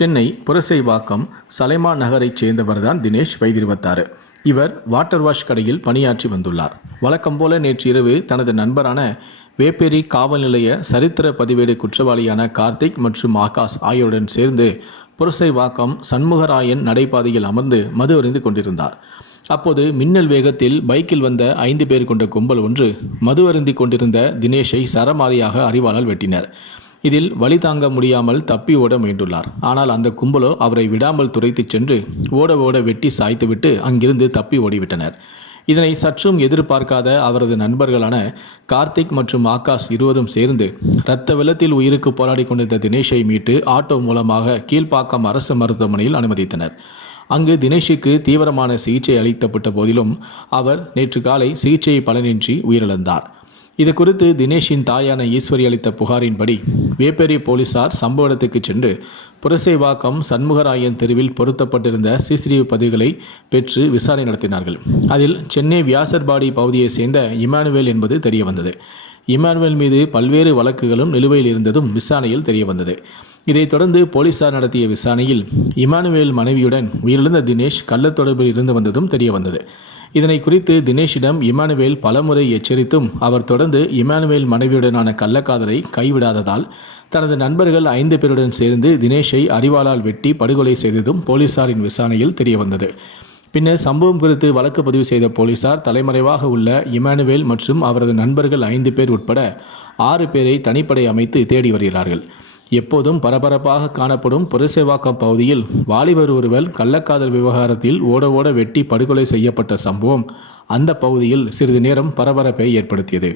சென்னை புரசைவாக்கம் சலைமா நகரைச் சேர்ந்தவர்தான் தினேஷ் வயது இவர் வாட்டர் வாஷ் கடையில் பணியாற்றி வந்துள்ளார். வழக்கம் போல நேற்று இரவு தனது நண்பரான வேப்பேரி காவல் நிலைய சரித்திர பதிவேடு குற்றவாளியான கார்த்திக் மற்றும் ஆகாஷ் ஆகியோருடன் சேர்ந்து புரசைவாக்கம் சண்முகராயன் நடைபாதையில் அமர்ந்து மது அறிந்து கொண்டிருந்தார். அப்போது மின்னல் வேகத்தில் பைக்கில் வந்த ஐந்து பேர் கொண்ட கும்பல் ஒன்று மது அருந்திக் கொண்டிருந்த தினேஷை சரமாரியாக அறிவாளால் வெட்டினர். இதில் வழி தாங்க முடியாமல் தப்பி ஓட முயன்றுள்ளார். ஆனால் அந்த கும்பலோ அவரை விடாமல் துரைத்துச் சென்று ஓட ஓட வெட்டி சாய்த்துவிட்டு அங்கிருந்து தப்பி ஓடிவிட்டனர். இதனை சற்றும் எதிர்பார்க்காத அவரது நண்பர்களான கார்த்திக் மற்றும் ஆகாஷ் இருவரும் சேர்ந்து இரத்த வெள்ளத்தில் உயிருக்கு போராடி கொண்டிருந்த தினேஷை மீட்டு ஆட்டோ மூலமாக கீழ்ப்பாக்கம் அரசு மருத்துவமனையில் அனுமதித்தனர். அங்கு தினேஷுக்கு தீவிரமான சிகிச்சை அளிக்கப்பட்ட போதிலும் அவர் நேற்று காலை சிகிச்சை பலனின்றி உயிரிழந்தார். இது குறித்து தினேஷின் தாயான ஈஸ்வரி அளித்த புகாரின்படி வேப்பேரி போலீசார் சம்பவ இடத்துக்கு சென்று புரசைவாக்கம் சண்முகராயன் தெருவில் பொருத்தப்பட்டிருந்த சிசிடிவி பதிவுகளை பெற்று விசாரணை நடத்தினார்கள். அதில் சென்னை வியாசர்பாடி பகுதியைச் சேர்ந்த இமானுவேல் என்பது தெரியவந்தது. இமானுவேல் மீது பல்வேறு வழக்குகளும் நிலுவையில் இருந்ததும் விசாரணையில் தெரியவந்தது. இதைத் தொடர்ந்து போலீசார் நடத்திய விசாரணையில் இமானுவேல் மனைவியுடன் உயிரிழந்த தினேஷ் கள்ளத் தொடர்பில் இருந்து வந்ததும் தெரியவந்தது. இதனை குறித்து தினேஷிடம் இமானுவேல் பலமுறை எச்சரித்தும் அவர் தொடர்ந்து இமானுவேல் மனைவியுடனான கள்ளக்காதலை கைவிடாததால் தனது நண்பர்கள் ஐந்து பேருடன் சேர்ந்து தினேஷை அறிவாளால் வெட்டி படுகொலை செய்ததும் போலீசாரின் விசாரணையில் தெரியவந்தது. பின்னர் சம்பவம் குறித்து வழக்கு பதிவு செய்த போலீசார் தலைமறைவாக உள்ள இமானுவேல் மற்றும் அவரது நண்பர்கள் ஐந்து பேர் உட்பட ஆறு பேரை தனிப்படை அமைத்து தேடி வருகிறார்கள். எப்போதும் பரபரப்பாக காணப்படும் புரசேவாக்கம் பகுதியில் வாலிபர் ஒருவர் கள்ளக்காதல் விவகாரத்தில் ஓட ஓட வெட்டி படுகொலை செய்யப்பட்ட சம்பவம் அந்த பகுதியில் சிறிது நேரம் பரபரப்பை ஏற்படுத்தியது.